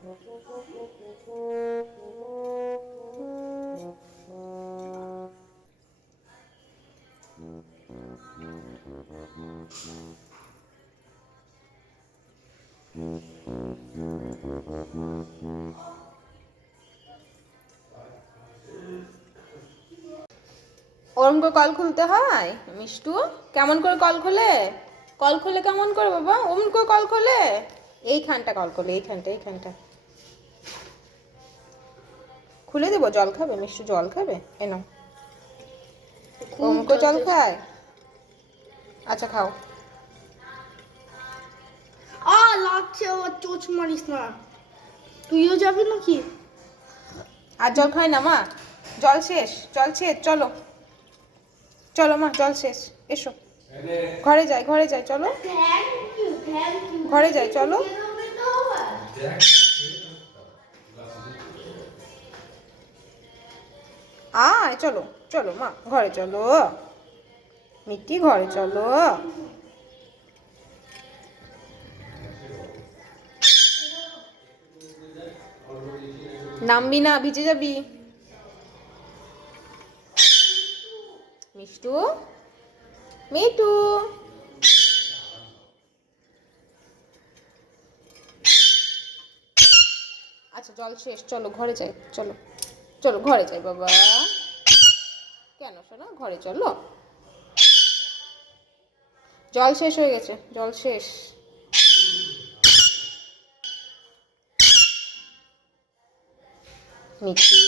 ওরম করে কল খুলতে হয় মিষ্টু? কেমন করে কল খোলে? কল খোলে কেমন করে বাবা? ওমন করে কল খোলে? এইখানটা কল খোলে, এইখানটা খুলে দেবো। জল খাবে মিষ্টু? জল খাবে? এনো, ওমন করে জল খায়? আচ্ছা খাও। লাগছে, ও চোচ মারিস না, তুইও যাবি নাকি? আর জল খায় না মা? জল শেষ, চলো চলো মা, জল শেষ। এসো ঘরে যাই চলো, ঘরে যাই চলো। আয় চলো, চলো মা ঘরে চলো, মিষ্টি ঘরে চলো। নামবি না, ভিজে যাবি। মিষ্টু, মিটু, আচ্ছা জল শেষ, চলো ঘরে যাই, চলো চলো ঘরে যাই বাবা। কেন শোনা, ঘরে চলো। জল শেষ হয়ে গেছে, জল শেষ। মিষ্টি